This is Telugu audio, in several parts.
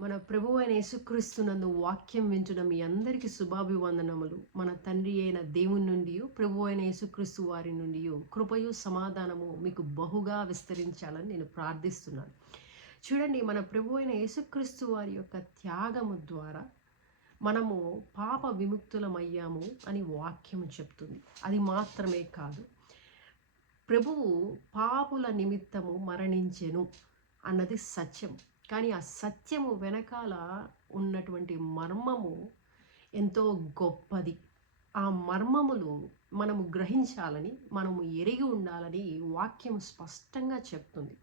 మన ప్రభు అయిన యేసుక్రీస్తునందు వాక్యం వింటున్న మీ అందరికీ శుభాభివందనములు. మన తండ్రి అయిన దేవుని నుండి ప్రభు అయిన యేసుక్రీస్తు వారి నుండి కృపయు సమాధానము మీకు బహుగా విస్తరించాలని నేను ప్రార్థిస్తున్నాను. చూడండి మన ప్రభు అయిన యేసుక్రీస్తు వారి యొక్క త్యాగము ద్వారా మనము పాప విముక్తులమయ్యాము అని వాక్యము చెప్తుంది. అది మాత్రమే కాదు. ప్రభువు పాపుల నిమిత్తము మరణించెను అన్నది సత్యం. కానీ ఆ సత్యము వెనకాల ఉన్నటువంటి మర్మము ఎంతో గొప్పది. ఆ మర్మములు మనము గ్రహించాలని మనము ఎరిగి ఉండాలని వాక్యం స్పష్టంగా చెప్తుంది.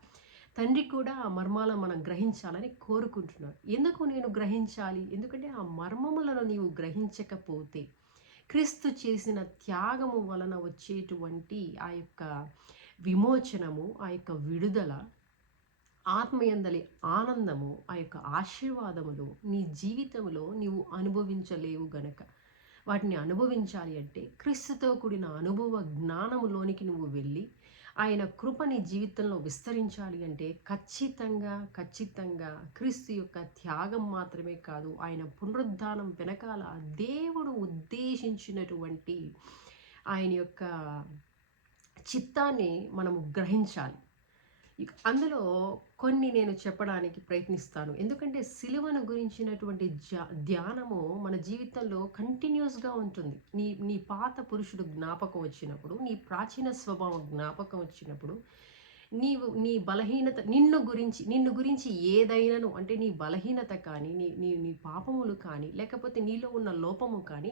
తండ్రి కూడా ఆ మర్మాలను మనం గ్రహించాలని కోరుకుంటున్నాడు. ఎందుకు నేను గ్రహించాలి? ఎందుకంటే ఆ మర్మములను నీవు గ్రహించకపోతే క్రీస్తు చేసిన త్యాగము వలన వచ్చేటువంటి ఆ యొక్క విమోచనము ఆ యొక్క విడుదల ఆత్మయందలి ఆనందము ఆ యొక్క ఆశీర్వాదములు నీ జీవితంలో నీవు అనుభవించలేవు గనక. వాటిని అనుభవించాలి అంటే క్రీస్తుతో కూడిన అనుభవ జ్ఞానములోనికి నువ్వు వెళ్ళి ఆయన కృప నీ జీవితంలో విస్తరించాలి అంటే ఖచ్చితంగా ఖచ్చితంగా క్రీస్తు యొక్క త్యాగం మాత్రమే కాదు ఆయన పునరుద్ధానం వెనకాల దేవుడు ఉద్దేశించినటువంటి ఆయన యొక్క చిత్తాన్ని మనము గ్రహించాలి. అందులో కొన్ని నేను చెప్పడానికి ప్రయత్నిస్తాను. ఎందుకంటే సిలువను గురించినటువంటి ధ్యానము మన జీవితంలో కంటిన్యూస్గా ఉంటుంది. నీ నీ పాత పురుషుడు జ్ఞాపకం వచ్చినప్పుడు నీ ప్రాచీన స్వభావం జ్ఞాపకం వచ్చినప్పుడు నీవు నీ బలహీనత నిన్ను గురించి నిన్ను గురించి ఏదైనాను అంటే నీ బలహీనత కానీ నీ నీ నీ పాపములు కానీ లేకపోతే నీలో ఉన్న లోపము కానీ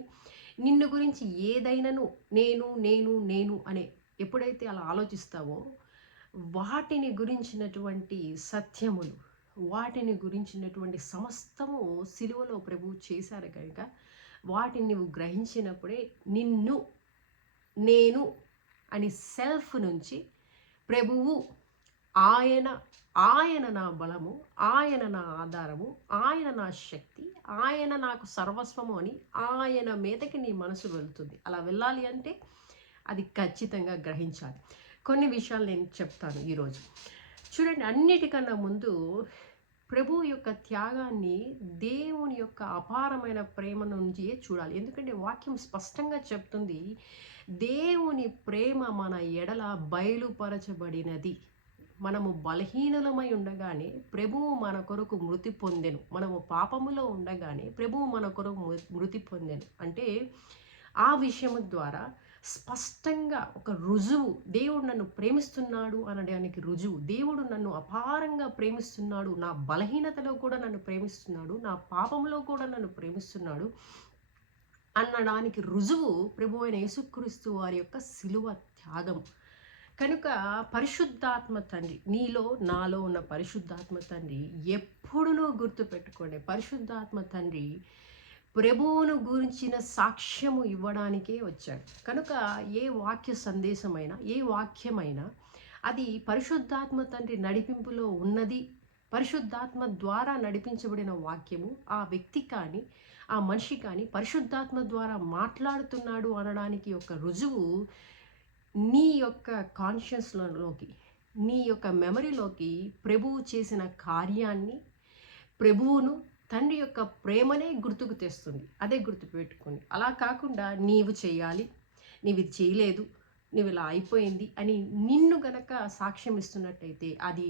నిన్ను గురించి ఏదైనాను నేను నేను నేను అనే ఎప్పుడైతే అలా ఆలోచిస్తావో వాటిని గురించినటువంటి సత్యములు వాటిని గురించినటువంటి సమస్తము సిలువలో ప్రభువు చేశారు కనుక వాటిని నువ్వు గ్రహించినప్పుడే నిన్ను నేను అని సెల్ఫ్ నుంచి ప్రభువు ఆయన ఆయన నా బలము ఆయన నా ఆధారము ఆయన నా శక్తి ఆయన నాకు సర్వస్వము అని ఆయన మీదకి నీ మనసు వెళ్తుంది. అలా వెళ్ళాలి అంటే అది ఖచ్చితంగా గ్రహించాలి. కొన్ని విషయాలు నేను చెప్తాను ఈరోజు. చూడండి అన్నిటికన్నా ముందు ప్రభు యొక్క త్యాగాన్ని దేవుని యొక్క అపారమైన ప్రేమ నుంచి చూడాలి. ఎందుకంటే వాక్యం స్పష్టంగా చెప్తుంది దేవుని ప్రేమ మన ఎడల బయలుపరచబడినది. మనము బలహీనులమై ఉండగానే ప్రభువు మన కొరకు మృతి పొందెను. మనము పాపములో ఉండగానే ప్రభువు మన కొరకు మృ- మృతి పొందెను. అంటే ఆ విషయము ద్వారా స్పష్టంగా ఒక రుజువు దేవుడు నన్ను ప్రేమిస్తున్నాడు అనడానికి రుజువు. దేవుడు నన్ను అపారంగా ప్రేమిస్తున్నాడు నా బలహీనతలో కూడా నన్ను ప్రేమిస్తున్నాడు నా పాపంలో కూడా నన్ను ప్రేమిస్తున్నాడు అనడానికి రుజువు ప్రభు అయిన యేసుక్రీస్తు వారి యొక్క సిలువ త్యాగం. కనుక పరిశుద్ధాత్మ తండ్రి నీలో నాలో ఉన్న పరిశుద్ధాత్మ తండ్రి ఎప్పుడునూ గుర్తుపెట్టుకోండి. పరిశుద్ధాత్మ తండ్రి ప్రభువును గురించిన సాక్ష్యము ఇవ్వడానికే వచ్చాడు. కనుక ఏ వాక్య సందేశమైనా ఏ వాక్యమైనా అది పరిశుద్ధాత్మ తండ్రి నడిపింపులో ఉన్నది పరిశుద్ధాత్మ ద్వారా నడిపించబడిన వాక్యము ఆ వ్యక్తి కానీ ఆ మనిషి కానీ పరిశుద్ధాత్మ ద్వారా మాట్లాడుతున్నాడు అనడానికి ఒక రుజువు నీ యొక్క కాన్షియస్లోకి నీ యొక్క మెమరీలోకి ప్రభువు చేసిన కార్యాన్ని ప్రభువును తండ్రి యొక్క ప్రేమనే గుర్తుకు తెస్తుంది. అదే గుర్తుపెట్టుకోండి అలా కాకుండా నీవు చేయాలి నీవు ఇది చేయలేదు నీవు ఇలా అయిపోయింది అని నిన్ను గనక సాక్ష్యం ఇస్తున్నట్టయితే అది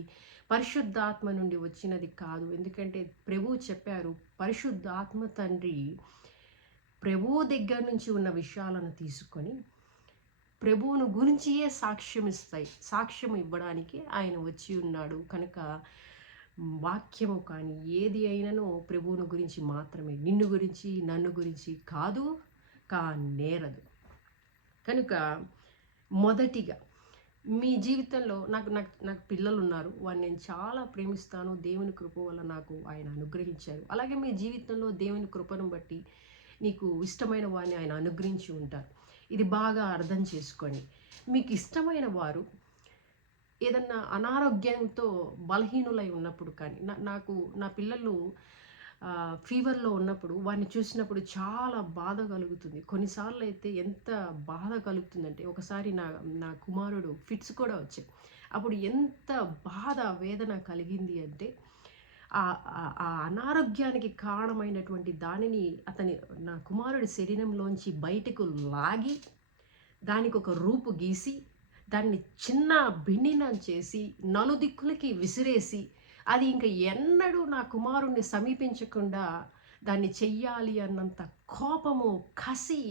పరిశుద్ధాత్మ నుండి వచ్చినది కాదు. ఎందుకంటే ప్రభువు చెప్పారు పరిశుద్ధాత్మ తండ్రి ప్రభువు దగ్గర నుంచి ఉన్న విషయాలను తీసుకొని ప్రభువును గురించియే సాక్ష్యం ఇస్తాయి. సాక్ష్యం ఇవ్వడానికి ఆయన వచ్చి ఉన్నాడు. కనుక వాక్యము కానీ ఏది అయినను ప్రభువును గురించి మాత్రమే నిన్ను గురించి నన్ను గురించి కాదు కా నేరదు. కనుక మొదటిగా మీ జీవితంలో నాకు నాకు నాకు పిల్లలు ఉన్నారు వారిని నేను చాలా ప్రేమిస్తాను దేవుని కృప వల్ల నాకు ఆయన అనుగ్రహించారు. అలాగే మీ జీవితంలో దేవుని కృపను బట్టి నీకు ఇష్టమైన వారిని ఆయన అనుగ్రహించి ఉంటారు. ఇది బాగా అర్థం చేసుకోండి మీకు ఇష్టమైన వారు ఏదన్నా అనారోగ్యంతో బలహీనులై ఉన్నప్పుడు కానీ నా నాకు నా పిల్లలు ఫీవర్లో ఉన్నప్పుడు వారిని చూసినప్పుడు చాలా బాధ కలుగుతుంది. కొన్నిసార్లు అయితే ఎంత బాధ కలుగుతుందంటే ఒకసారి నా నా కుమారుడు ఫిట్స్ కూడా వచ్చాయి. అప్పుడు ఎంత బాధ వేదన కలిగింది అంటే ఆ- ఆ- ఆ అనారోగ్యానికి కారణమైనటువంటి దానిని అతని నా కుమారుడి శరీరంలోంచి బయటకు లాగి దానికి ఒక రూపు గీసి దాన్ని చిన్న భిన్నినం చేసి నలుదిక్కులకి విసిరేసి అది ఇంకా ఎన్నడూ నా కుమారుణ్ణి సమీపించకుండా దాన్ని చెయ్యాలి అన్నంత కోపము కసి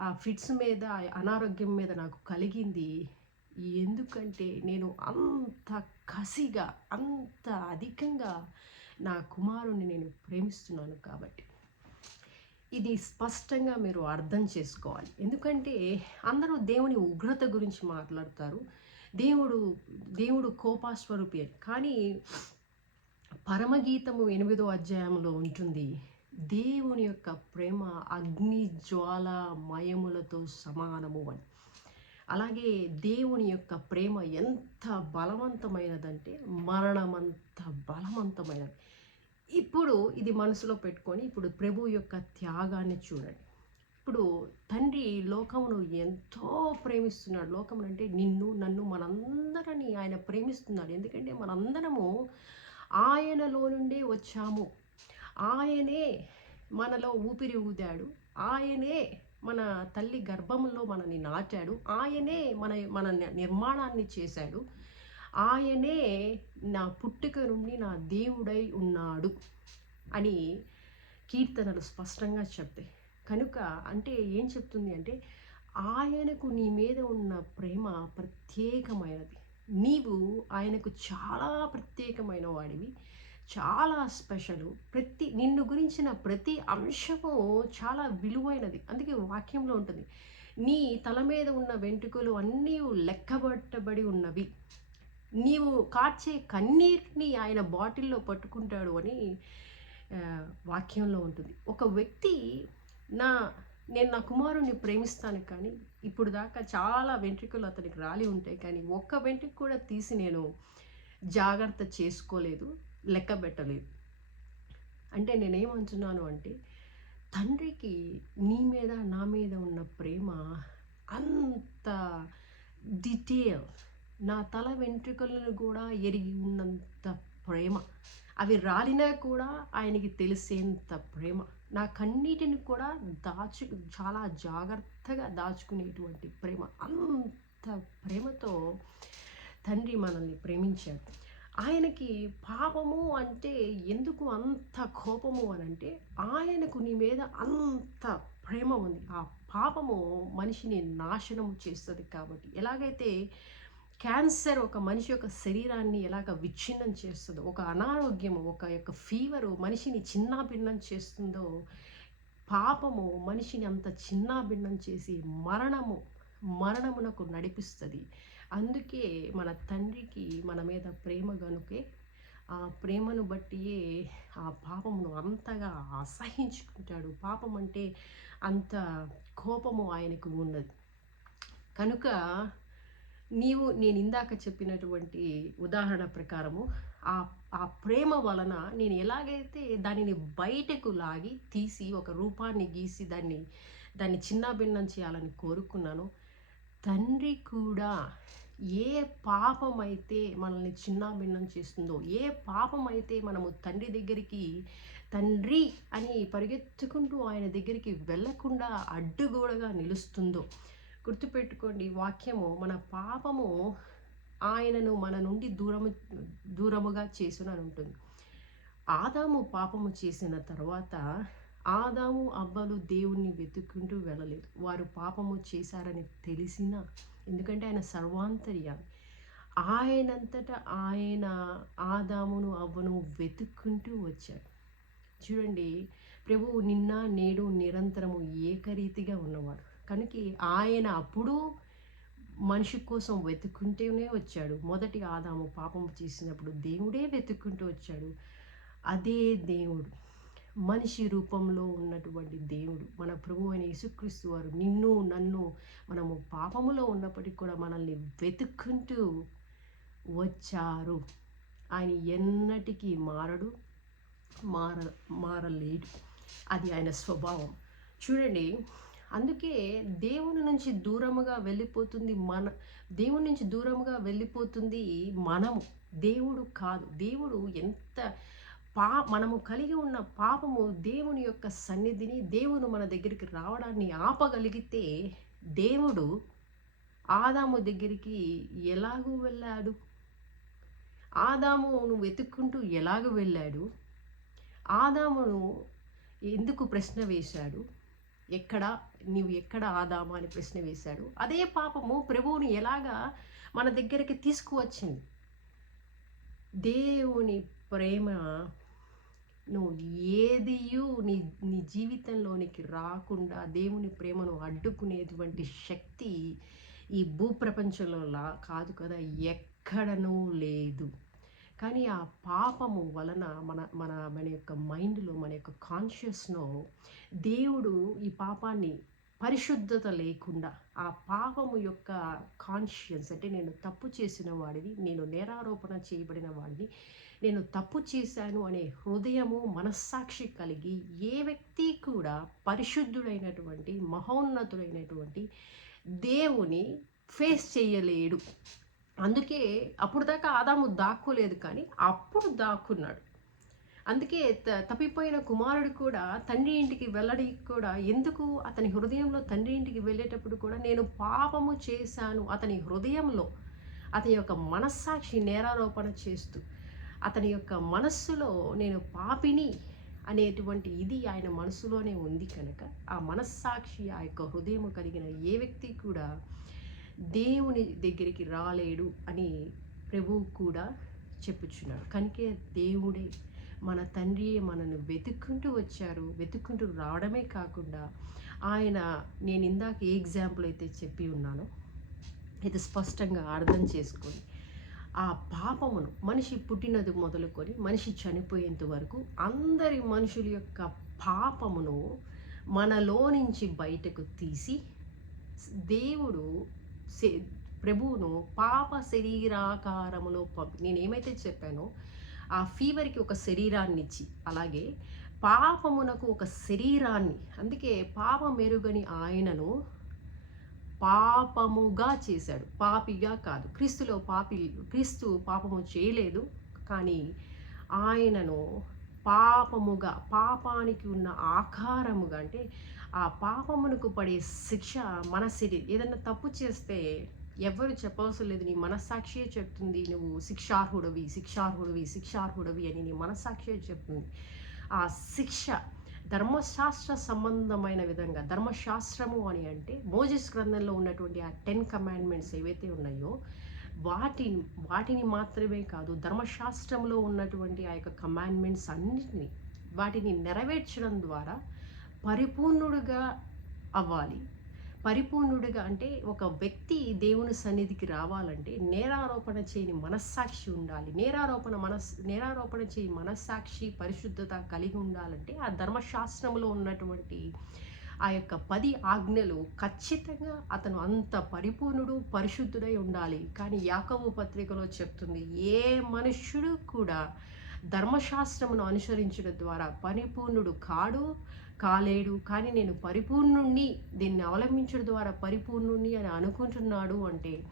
ఆ ఫిట్స్ మీద అనారోగ్యం మీద నాకు కలిగింది. ఎందుకంటే నేను అంత కసిగా అంత అధికంగా నా కుమారుణ్ణి నేను ప్రేమిస్తున్నాను కాబట్టి. ఇది స్పష్టంగా మీరు అర్థం చేసుకోవాలి. ఎందుకంటే అందరూ దేవుని ఉగ్రత గురించి మాట్లాడతారు. దేవుడు దేవుడు కోపాస్వరూపి కానీ పరమగీతము ఎనిమిదో అధ్యాయంలో ఉంటుంది. దేవుని యొక్క ప్రేమ అగ్ని జ్వాల మయములతో సమానము అని. అలాగే దేవుని యొక్క ప్రేమ ఎంత బలవంతమైనదంటే మరణమంత బలవంతమైనది. ఇప్పుడు ఇది మనసులో పెట్టుకొని ఇప్పుడు ప్రభు యొక్క త్యాగాన్ని చూడండి. ఇప్పుడు తండ్రి లోకమును ఎంతో ప్రేమిస్తున్నాడు. లోకం అంటే నిన్ను నన్ను మనందరినీ ఆయన ప్రేమిస్తున్నాడు. ఎందుకంటే మనందరము ఆయనలో నుండే వచ్చాము. ఆయనే మనలో ఊపిరి ఊదాడు. ఆయనే మన తల్లి గర్భంలో మనని నాటాడు. ఆయనే మన మన నిర్మాణాన్ని చేశాడు. ఆయనే నా పుట్టుక నుండి నా దేవుడై ఉన్నాడు అని కీర్తనలు స్పష్టంగా చెప్తాయి కనుక అంటే ఏం చెప్తుంది అంటే ఆయనకు నీ మీద ఉన్న ప్రేమ ప్రత్యేకమైనది. నీవు ఆయనకు చాలా ప్రత్యేకమైన వాడివి చాలా స్పెషల్ ప్రతి నిన్ను గురించిన ప్రతి అంశము చాలా విలువైనది. అందుకే వాక్యంలో ఉంటుంది నీ తల మీద ఉన్న వెంట్రుకలు అన్నీ లెక్కబట్టబడి ఉన్నవి. నీవు కార్చే కన్నీటిని ఆయన బాటిల్లో పట్టుకుంటాడు అని వాక్యంలో ఉంటుంది. ఒక వ్యక్తి నా నేను నా కుమారుణ్ణి ప్రేమిస్తాను కానీ ఇప్పుడు దాకా చాలా వెంట్రుకలు అతనికి రాలి ఉంటాయి కానీ ఒక్క వెంట్రుక కూడా తీసి నేను జాగ్రత్త చేసుకోలేదు లెక్క పెట్టలేదు. అంటే నేనేమంటున్నాను అంటే తండ్రికి నీ మీద నా మీద ఉన్న ప్రేమ అంత డీటెయిల్ నా తల వెంట్రుకలను కూడా ఎరిగి ఉన్నంత ప్రేమ. అవి రాలినా కూడా ఆయనకి తెలిసేంత ప్రేమ. నా కన్నీటిని కూడా దాచు చాలా జాగ్రత్తగా దాచుకునేటువంటి ప్రేమ. అంత ప్రేమతో తండ్రి మనల్ని ప్రేమించాడు. ఆయనకి పాపము అంటే ఎందుకు అంత కోపము అని అంటే ఆయనకు నీ మీద అంత ప్రేమ ఉంది. ఆ పాపము మనిషిని నాశనం చేస్తుంది కాబట్టి. ఎలాగైతే క్యాన్సర్ ఒక మనిషి యొక్క శరీరాన్ని ఎలాగ విచ్ఛిన్నం చేస్తుందో ఒక అనారోగ్యము ఒక యొక్క ఫీవరు మనిషిని చిన్నాభిన్నం చేస్తుందో పాపము మనిషిని అంత చిన్నాభిన్నం చేసి మరణము మరణమునకు నడిపిస్తుంది. అందుకే మన తండ్రికి మన మీద ప్రేమ గనుకే ఆ ప్రేమను బట్టియే ఆ పాపమును అంతగా అసహించుకుంటాడు. పాపం అంటే అంత కోపము ఆయనకు ఉన్నది. కనుక నీవు నేను ఇందాక చెప్పినటువంటి ఉదాహరణ ప్రకారము ఆ ఆ ప్రేమ వలన నేను ఎలాగైతే దానిని బయటకు లాగి తీసి ఒక రూపాన్ని గీసి దాన్ని దాన్ని చిన్నాభిన్నం చేయాలని కోరుకున్నాను తండ్రి కూడా ఏ పాపం అయితే మనల్ని చిన్నాభిన్నం చేస్తుందో ఏ పాపం అయితే మనము తండ్రి దగ్గరికి తండ్రి అని పరిగెత్తుకుంటూ ఆయన దగ్గరికి వెళ్ళకుండా అడ్డుగోడగా నిలుస్తుందో గుర్తుపెట్టుకోండి వాక్యము మన పాపము ఆయనను మన నుండి దూరము దూరముగా చేసునని ఉంటుంది. ఆదాము పాపము చేసిన తర్వాత ఆదాము అవ్వలు దేవుణ్ణి వెతుక్కుంటూ వెళ్ళలేదు. వారు పాపము చేశారని తెలిసినా ఎందుకంటే ఆయన సర్వాంతర్యాన్ని ఆయనంతటా ఆయన ఆదామును అవ్వను వెతుక్కుంటూ వచ్చాడు. చూడండి ప్రభువు నిన్న నేడు నిరంతరము ఏకరీతిగా ఉన్నవాడు. కనుక ఆయన అప్పుడు మనిషి కోసం వెతుక్కుంటూనే వచ్చాడు. మొదటి ఆదాము పాపం చేసినప్పుడు దేవుడే వెతుక్కుంటూ వచ్చాడు. అదే దేవుడు మనిషి రూపంలో ఉన్నటువంటి దేవుడు మన ప్రభు అయిన యేసుక్రీస్తు వారు నిన్ను నన్ను మనము పాపములో ఉన్నప్పటికీ కూడా మనల్ని వెతుక్కుంటూ వచ్చారు. ఆయన ఎన్నటికీ మారడు మార మారలేడు. అది ఆయన స్వభావం. చూడండి అందుకే దేవుని నుంచి దూరముగా వెళ్ళిపోతుంది మన దేవుని నుంచి దూరముగా వెళ్ళిపోతుంది మనము. దేవుడు కాదు. దేవుడు ఎంత పా మనము కలిగి ఉన్న పాపము దేవుని యొక్క సన్నిధిని దేవుడు మన దగ్గరికి రావడాన్ని ఆపగలిగితే దేవుడు ఆదాము దగ్గరికి ఎలాగూ వెళ్ళాడు? ఆదాము వెతుక్కుంటూ ఎలాగ వెళ్ళాడు? ఆదామును ఎందుకు ప్రశ్న వేశాడు? ఎక్కడ? నీవు ఎక్కడ ఆదామా అని ప్రశ్న వేశాడు. అదే పాపము ప్రభువుని ఎలాగా మన దగ్గరికి తీసుకువచ్చింది. దేవుని ప్రేమ నువ్వు ఏదియు నీ నీ జీవితంలోనికి రాకుండా దేవుని ప్రేమను అడ్డుకునేటువంటి శక్తి ఈ భూప్రపంచంలో కాదు కదా ఎక్కడనూ లేదు. కానీ ఆ పాపము వలన మన మన మన యొక్క మైండ్లో మన యొక్క కాన్షియస్లో దేవుడు ఈ పాపాన్ని పరిశుద్ధత లేకుండా ఆ పాపము యొక్క కాన్షియన్స్ అంటే నేను తప్పు చేసిన వాడిని నేను నేరారోపణ చేయబడిన వాడిని నేను తప్పు చేశాను అనే హృదయము మనస్సాక్షి కలిగి ఏ వ్యక్తి కూడా పరిశుద్ధుడైనటువంటి మహోన్నతుడైనటువంటి దేవుని ఫేస్ చేయలేడు. అందుకే అప్పుడు దాకా ఆదాము దాక్కోలేదు కానీ అప్పుడు దాక్కున్నాడు. అందుకే త- తప్పిపోయిన కుమారుడు కూడా తండ్రి ఇంటికి వెళ్ళడానికి కూడా ఎందుకు అతని హృదయంలో తండ్రి ఇంటికి వెళ్ళేటప్పుడు కూడా నేను పాపము చేశాను అతని హృదయంలో. అతని యొక్క మనస్సాక్షి నేరారోపణ చేస్తూ అతని యొక్క మనస్సులో నేను పాపిని అనేటువంటి ఇది ఆయన మనసులోనే ఉంది కనుక ఆ మనస్సాక్షి ఆ యొక్క హృదయం కలిగిన ఏ వ్యక్తి కూడా దేవుని దగ్గరికి రాలేడు అని ప్రభువు కూడా చెప్పుచున్నాడు. కనుకే దేవుడే మన తండ్రి మనను వెతుక్కుంటూ వచ్చారు. వెతుక్కుంటూ రావడమే కాకుండా ఆయన నేను ఇందాక ఏ ఎగ్జాంపుల్ అయితే చెప్పి ఉన్నానో ఇది స్పష్టంగా అర్థం చేసుకొని ఆ పాపమును మనిషి పుట్టినది మొదలుకొని మనిషి చనిపోయేంత వరకు అందరి మనుషుల యొక్క పాపమును మనలో నుంచి బయటకు తీసి దేవుడు ప్రభువును పాప శరీరాకారములో పంపి నేను ఏమైతే చెప్పానో ఆ ఫీవర్కి ఒక శరీరాన్ని ఇచ్చి అలాగే పాపమునకు ఒక శరీరాన్ని అందుకే పాప మెరుగని ఆయనను పాపముగా చేశాడు. పాపిగా కాదు. క్రీస్తులో పాపి క్రీస్తు పాపము చేయలేదు కానీ ఆయనను పాపముగా పాపానికి ఉన్న ఆకారముగా అంటే ఆ పాపమునకు పడే శిక్ష మన శరీరం. ఏదైనా తప్పు చేస్తే ఎవరు చెప్పవలసిన లేదు నీ మనస్సాక్షియే చెప్తుంది నువ్వు శిక్షార్హుడవి శిక్షార్హుడవి శిక్షార్హుడవి అని నీ మనస్సాక్షియే చెప్తుంది. ఆ శిక్ష ధర్మశాస్త్ర సంబంధమైన విధంగా ధర్మశాస్త్రము అని అంటే మోజెస్ గ్రంథంలో ఉన్నటువంటి ఆ టెన్ కమాండ్మెంట్స్ ఏవైతే ఉన్నాయో వాటి వాటిని మాత్రమే కాదు ధర్మశాస్త్రంలో ఉన్నటువంటి ఆ యొక్క కమాండ్మెంట్స్ అన్నిటినీ వాటిని నెరవేర్చడం ద్వారా పరిపూర్ణుడుగా అవ్వాలి. పరిపూర్ణుడిగా అంటే ఒక వ్యక్తి దేవుని సన్నిధికి రావాలంటే నేరారోపణ చేయని మనస్సాక్షి ఉండాలి. నేరారోపణ మనస్ నేరారోపణ చేయని మనస్సాక్షి పరిశుద్ధత కలిగి ఉండాలంటే ఆ ధర్మశాస్త్రంలో ఉన్నటువంటి ఆ యొక్క పది ఆజ్ఞలు ఖచ్చితంగా అతను అంత పరిపూర్ణుడు పరిశుద్ధుడై ఉండాలి. కానీ యాకవు పత్రికలో చెప్తుంది ఏ మనుష్యుడు కూడా ధర్మశాస్త్రమును అనుసరించడం ద్వారా పరిపూర్ణుడు కాడు కాలేడు. కానీ నేను పరిపూర్ణుణ్ణి దీన్ని అవలంబించడం ద్వారా పరిపూర్ణుణ్ణి అని అనుకుంటున్నాడు అంటే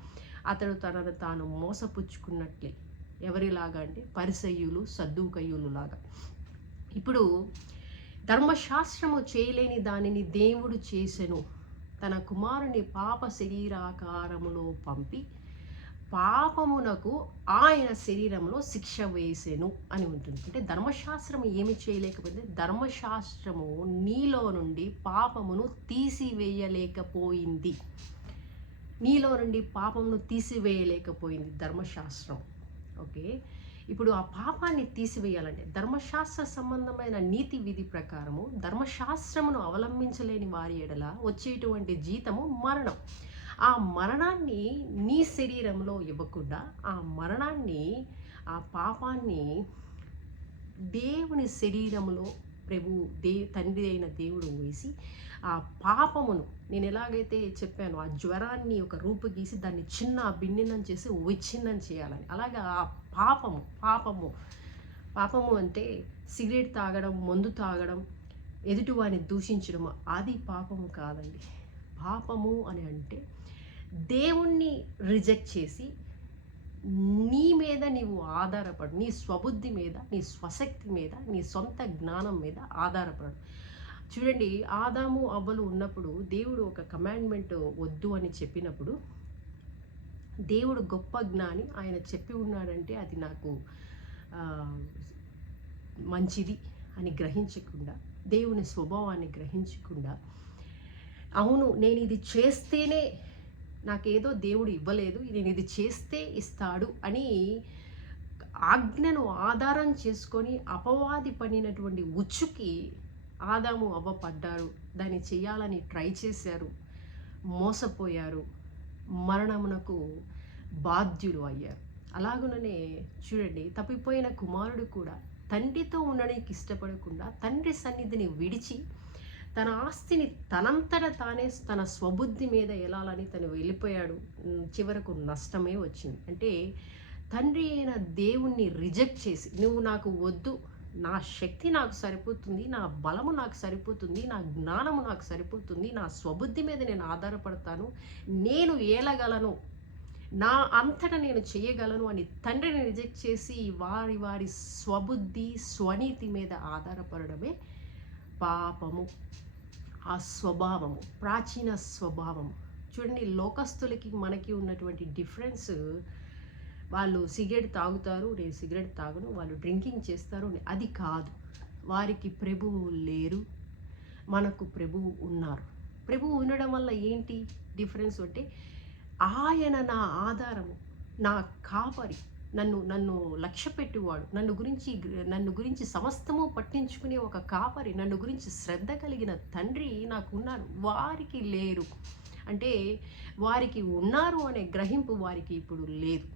అతడు తనను తాను మోసపుచ్చుకున్నట్లే. ఎవరిలాగా అంటే పరిసయ్యులు సద్దుకయ్యులు లాగా ఇప్పుడు ధర్మశాస్త్రము చేయలేని దానిని దేవుడు చేసెను. తన కుమారుని పాప శరీరాకారములో పంపి పాపమునకు ఆయన శరీరంలో శిక్ష వేసెను అని ఉంటుంది. అంటే ధర్మశాస్త్రం ఏమి చేయలేకపోతే ధర్మశాస్త్రము నీలో నుండి పాపమును తీసివేయలేకపోయింది. నీలో నుండి పాపమును తీసివేయలేకపోయింది ధర్మశాస్త్రం. ఓకే? ఇప్పుడు ఆ పాపాన్ని తీసివేయాలంటే ధర్మశాస్త్ర సంబంధమైన నీతి విధి ప్రకారము ధర్మశాస్త్రమును అవలంబించలేని వారి ఎడల వచ్చేటువంటి జీతము మరణం. ఆ మరణాన్ని నీ శరీరంలో ఇవ్వకుండా ఆ మరణాన్ని ఆ పాపాన్ని దేవుని శరీరంలో ప్రభు దే తండ్రి అయిన దేవుడు వేసి ఆ పాపమును నేను ఎలాగైతే చెప్పానో ఆ జ్వరాన్ని ఒక రూపు గీసి దాన్ని చిన్న భిన్నం చేసి విచ్ఛిన్నం చేయాలని. అలాగా ఆ పాపము పాపము. పాపము అంటే సిగరెట్ తాగడం మందు తాగడం ఎదుటివారిని దూషించడం అది పాపము కాదండి. పాపము అని అంటే దేవుణ్ణి రిజెక్ట్ చేసి నీ మీద నీవు ఆధారపడు నీ స్వబుద్ధి మీద నీ స్వశక్తి మీద నీ సొంత జ్ఞానం మీద ఆధారపడు. చూడండి ఆదాము అవ్వలు ఉన్నప్పుడు దేవుడు ఒక కమాండ్మెంట్ వద్దు అని చెప్పినప్పుడు దేవుడు గొప్ప జ్ఞాని ఆయన చెప్పి ఉన్నాడంటే అది నాకు మంచిది అని గ్రహించకుండా దేవుని స్వభావాన్ని గ్రహించకుండా అవును నేను ఇది చేస్తేనే నాకేదో దేవుడు ఇవ్వలేదు నేను ఇది చేస్తే ఇస్తాడు అని ఆజ్ఞను ఆధారం చేసుకొని అపవాది పడినటువంటి ఉచ్చుకి ఆదాము అవ్వపడ్డారు. దాన్ని చేయాలని ట్రై చేశారు. మోసపోయారు. మరణమునకు బాధ్యులు అయ్యారు. అలాగుననే చూడండి తప్పిపోయిన కుమారుడు కూడా తండ్రితో ఉండడానికి ఇష్టపడకుండా తండ్రి సన్నిధిని విడిచి తన ఆస్తిని తనంతట తానే తన స్వబుద్ధి మీద ఎలాలని తను వెళ్ళిపోయాడు. చివరకు నష్టమే వచ్చింది. అంటే తండ్రి అయిన దేవుణ్ణి రిజెక్ట్ చేసి నువ్వు నాకు వద్దు. నా శక్తి నాకు సరిపోతుంది. నా బలము నాకు సరిపోతుంది. నా జ్ఞానము నాకు సరిపోతుంది. నా స్వబుద్ధి మీద నేను ఆధారపడతాను. నేను ఏలగలను. నా అంతట నేను చేయగలను అని తండ్రిని రిజెక్ట్ చేసి వారి వారి స్వబుద్ధి స్వనీతి మీద ఆధారపడడమే పాపము. ఆ స్వభావము ప్రాచీన స్వభావము. చూడండి లోకస్తులకి మనకి ఉన్నటువంటి డిఫరెన్స్ వాళ్ళు సిగరెట్ తాగుతారు నేను సిగరెట్ తాగను వాళ్ళు డ్రింకింగ్ చేస్తారు అది కాదు. వారికి ప్రభువు లేరు మనకు ప్రభువు ఉన్నారు. ప్రభువు ఉండడం వల్ల ఏంటి డిఫరెన్స్ అంటే ఆయన నా ఆధారము నా కాపరి. నన్ను నన్ను లక్ష్య పెట్టేవాడు. నన్ను గురించి నన్ను గురించి సమస్తము పట్టించుకునే ఒక కాపరి నన్ను గురించి శ్రద్ధ కలిగిన తండ్రి నాకు ఉన్నారు వారికి లేరు. అంటే వారికి ఉన్నారు అనే గ్రహింపు వారికి ఇప్పుడు లేదు.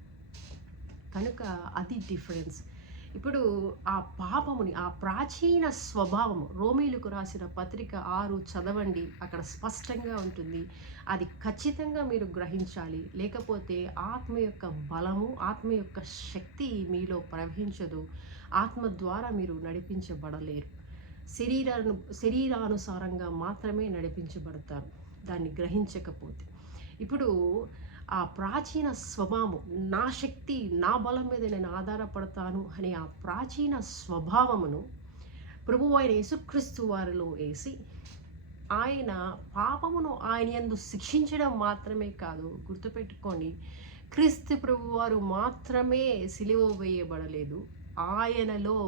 కనుక అది డిఫరెన్స్. ఇప్పుడు ఆ పాపముని ఆ ప్రాచీన స్వభావము రోమీలకు రాసిన పత్రిక ఆరు చదవండి అక్కడ స్పష్టంగా ఉంటుంది. అది ఖచ్చితంగా మీరు గ్రహించాలి. లేకపోతే ఆత్మ యొక్క బలము ఆత్మ యొక్క శక్తి మీలో ప్రవహించదు. ఆత్మ ద్వారా మీరు నడిపించబడలేరు. శరీరాను శరీరానుసారంగా మాత్రమే నడిపించబడతారు. దాన్ని గ్రహించకపోతే. ఇప్పుడు ఆ ప్రాచీన స్వభావం నా శక్తి నా బలం మీద నేను ఆధారపడతాను అనే ఆ ప్రాచీన స్వభావమును ప్రభు ఆయన యేసుక్రీస్తు వారిలో వేసి ఆయన పాపమును ఆయన ఎందు శిక్షించడం మాత్రమే కాదు గుర్తుపెట్టుకోండి క్రీస్తు ప్రభువారు మాత్రమే సిలువ వేయబడలేదు. ఆయనలో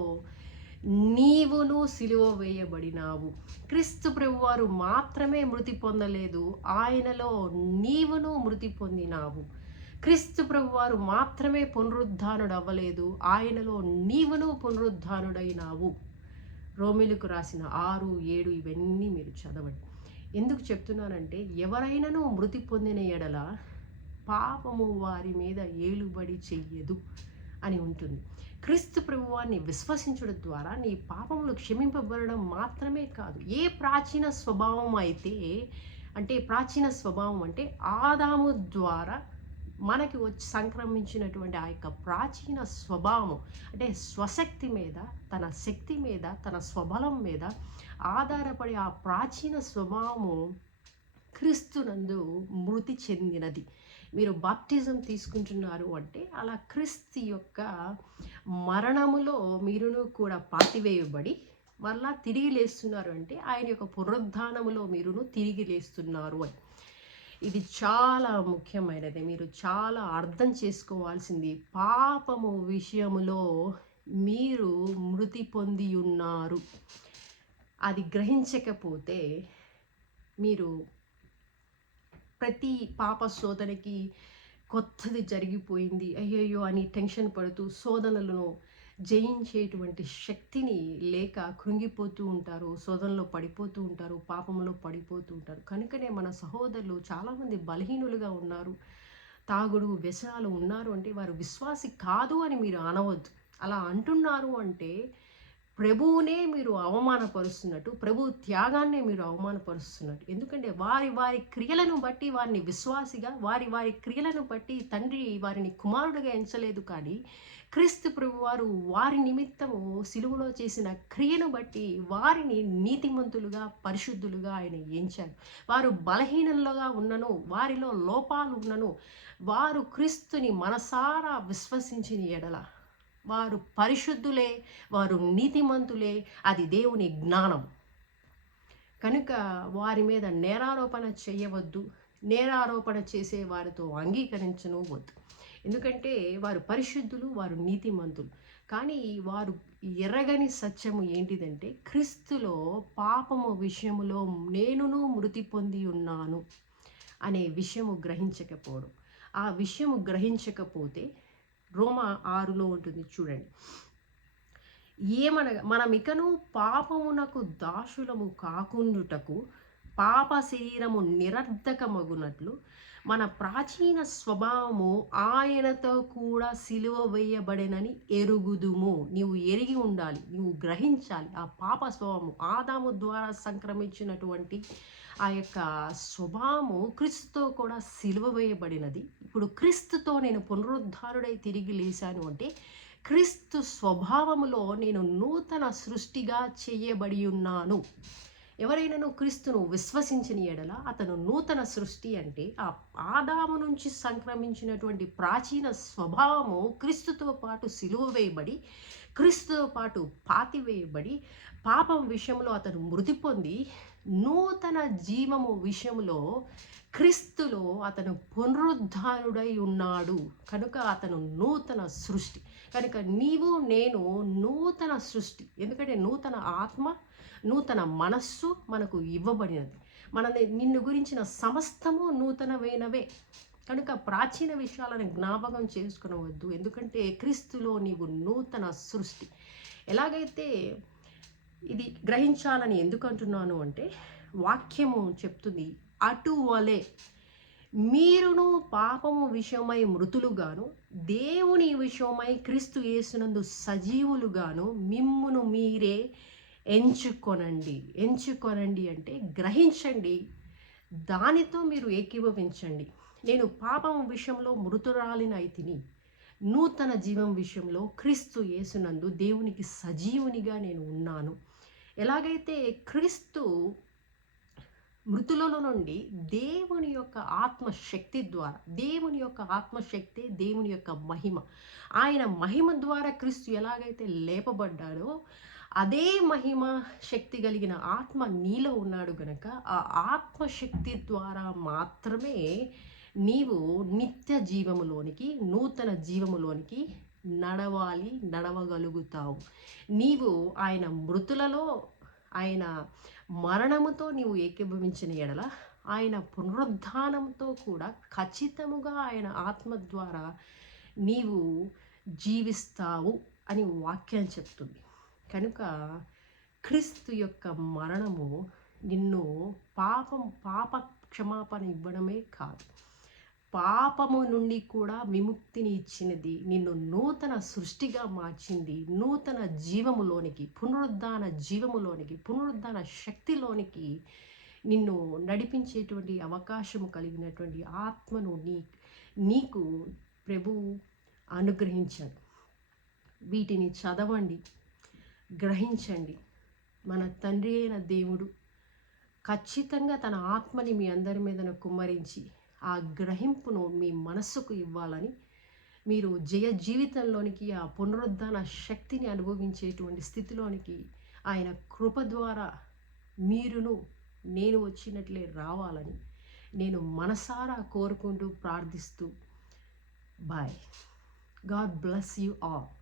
నీవును సిలువ వేయబడినావు. క్రీస్తు ప్రభువారు మాత్రమే మృతి పొందలేదు ఆయనలో నీవును మృతి పొందినావు. క్రీస్తు ప్రభువారు మాత్రమే పునరుద్ధానుడు అవ్వలేదు ఆయనలో నీవును పునరుద్ధానుడైనావు. రోమిలకు రాసిన ఆరు ఏడు ఇవన్నీ మీరు చదవండి. ఎందుకు చెప్తున్నానంటే ఎవరైనాను మృతి పొందిన ఎడల పాపము వారి మీద ఏలుబడి చెయ్యదు. అని ఉంటుంది. క్రీస్తు ప్రభువాన్ని విశ్వసించడం ద్వారా నీ పాపములు క్షమింపబడడం మాత్రమే కాదు ఏ ప్రాచీన స్వభావం అయితే అంటే ప్రాచీన స్వభావం అంటే ఆదాము ద్వారా మనకి వచ్చి సంక్రమించినటువంటి ఆ యొక్క ప్రాచీన స్వభావం అంటే స్వశక్తి మీద తన శక్తి మీద తన స్వబలం మీద ఆధారపడి ఆ ప్రాచీన స్వభావము క్రీస్తునందు మృతి చెందినది. మీరు బాప్టిజం తీసుకుంటున్నారు అంటే అలా క్రీస్తు యొక్క మరణములో మీరును కూడా పాతివేయబడి మరలా తిరిగి లేస్తున్నారు అంటే ఆయన యొక్క పునరుద్ధానములో మీరును తిరిగి లేస్తున్నారు అని. ఇది చాలా ముఖ్యమైనది. మీరు చాలా అర్థం చేసుకోవాల్సింది. పాపము విషయములో మీరు మృతి పొంది ఉన్నారు. అది గ్రహించకపోతే మీరు ప్రతి పాప శోధనకి కొత్తది జరిగిపోయింది. అయ్యయ్యో అని టెన్షన్ పడుతూ శోధనలను జయించేటువంటి శక్తిని లేక కృంగిపోతూ ఉంటారు. శోధనలో పడిపోతూ ఉంటారు. పాపంలో పడిపోతూ ఉంటారు. కనుకనే మన సహోదరులు చాలామంది బలహీనులుగా ఉన్నారు. తాగుడు వ్యసనాలు ఉన్నారు అంటే వారు విశ్వాసి కాదు అని మీరు అనవద్దు. అలా అంటున్నారు అంటే ప్రభువునే మీరు అవమానపరుస్తున్నట్టు ప్రభు త్యాగాన్నే మీరు అవమానపరుస్తున్నట్టు. ఎందుకంటే వారి వారి క్రియలను బట్టి వారిని విశ్వాసిగా వారి వారి క్రియలను బట్టి తండ్రి వారిని కుమారుడిగా ఎంచలేదు కానీ క్రీస్తు ప్రభు వారు వారి నిమిత్తము సిలువలో చేసిన క్రియను బట్టి వారిని నీతిమంతులుగా పరిశుద్ధులుగా ఆయన ఎంచారు. వారు బలహీనంలోగా ఉన్నను వారిలో లోపాలు ఉన్నను వారు క్రీస్తుని మనసారా విశ్వసించిన ఎడల. వారు పరిశుద్ధులే వారు నీతిమంతులే అది దేవుని జ్ఞానం కనుక వారి మీద నేరారోపణ చేయవద్దు నేరారోపణ చేసే వారితో అంగీకరించను వద్దు. ఎందుకంటే వారు పరిశుద్ధులు వారు నీతిమంతులు. కానీ వారు ఎరగని సత్యము ఏంటిదంటే క్రీస్తులో పాపము విషయములో నేనును మృతి పొంది ఉన్నాను అనే విషయము గ్రహించకపోవడం. ఆ విషయము గ్రహించకపోతే రోమ ఆరులో ఉంటుంది చూడండి. ఏమనగా మనమికను పాపమునకు దాసులము కాకుండుటకు పాప శరీరము నిరర్ధకమగునట్లు మన ప్రాచీన స్వభావము ఆయనతో కూడా సిలువ వేయబడినని ఎరుగుదుము. నీవు ఎరిగి ఉండాలి నీవు గ్రహించాలి. ఆ పాప స్వభావము ఆదాము ద్వారా సంక్రమించినటువంటి ఆ యొక్క స్వభావము క్రీస్తుతో కూడా సిలువ వేయబడినది. ఇప్పుడు క్రీస్తుతో నేను పునరుద్ధారుడై తిరిగి లేచాను అంటే క్రీస్తు స్వభావములో నేను నూతన సృష్టిగా చేయబడి ఉన్నాను. ఎవరైనాను క్రీస్తును విశ్వసించిన ఎడల అతను నూతన సృష్టి అంటే ఆ ఆదాము నుంచి సంక్రమించినటువంటి ప్రాచీన స్వభావము క్రీస్తుతో పాటు సిలువ వేయబడి క్రీస్తుతో పాటు పాతివేయబడి పాపం విషయంలో అతను మృతి పొంది నూతన జీవము విషయంలో క్రీస్తులో అతను పునరుద్ధానుడై ఉన్నాడు. కనుక అతను నూతన సృష్టి. కనుక నీవు నేను నూతన సృష్టి. ఎందుకంటే నూతన ఆత్మ నూతన మనస్సు మనకు ఇవ్వబడినది. మన నిన్ను గురించిన సమస్తము నూతనమైనవే. కనుక ప్రాచీన విషయాలను జ్ఞాపకం చేసుకునవద్దు. ఎందుకంటే క్రీస్తులో నీవు నూతన సృష్టి. ఎలాగైతే ఇది గ్రహించాలని ఎందుకు అంటున్నాను అంటే వాక్యము చెప్తుంది అటువలే మీరును పాపము విషయమై మృతులుగాను దేవుని విషయమై క్రీస్తు యేసునందు సజీవులుగాను మిమ్మును మీరే ఎంచుకొనండి. ఎంచుకొనండి అంటే గ్రహించండి. దానితో మీరు ఏకీభవించండి. నేను పాపం విషయంలో మృతురాలిన తిని నూతన జీవం విషయంలో క్రీస్తు యేసునందు దేవునికి సజీవునిగా నేను ఉన్నాను. ఎలాగైతే క్రీస్తు మృతులలో నుండి దేవుని యొక్క ఆత్మశక్తి ద్వారా దేవుని యొక్క ఆత్మశక్తి దేవుని యొక్క మహిమ ఆయన మహిమ ద్వారా క్రీస్తు ఎలాగైతే లేపబడ్డాడో అదే మహిమ శక్తి కలిగిన ఆత్మ నీలో ఉన్నాడు గనక ఆ ఆత్మశక్తి ద్వారా మాత్రమే నీవు నిత్య జీవములోనికి నూతన జీవములోనికి నడవాలి నడవగలుగుతావు. నీవు ఆయన మృతులలో ఆయన మరణముతో నీవు ఏకీభవించిన ఎడల ఆయన పునరుద్ధానంతో కూడా ఖచ్చితముగా ఆయన ఆత్మ ద్వారా నీవు జీవిస్తావు అని వాక్యం చెప్తుంది. కనుక క్రీస్తు యొక్క మరణము నిన్ను పాపం పాప క్షమాపణ ఇవ్వడమే కాదు. పాపము నుండి కూడా విముక్తిని ఇచ్చినది నిన్ను నూతన సృష్టిగా మార్చింది నూతన జీవములోనికి పునరుద్ధాన జీవములోనికి పునరుద్ధాన శక్తిలోనికి నిన్ను నడిపించేటువంటి అవకాశము కలిగినటువంటి ఆత్మను నీ నీకు ప్రభు అనుగ్రహించాడు. వీటిని చదవండి గ్రహించండి. మన తండ్రి అయిన దేవుడు ఖచ్చితంగా తన ఆత్మని మీ అందరి మీదన కుమ్మరించి ఆ గ్రహింపును మీ మనస్సుకు ఇవ్వాలని మీరు జయ జీవితంలోనికి ఆ పునరుద్ధాన శక్తిని అనుభవించేటువంటి స్థితిలోనికి ఆయన కృప ద్వారా మీరును నేను వచ్చినట్లే రావాలని నేను మనసారా కోరుకుంటూ ప్రార్థిస్తూ bye. God bless you all.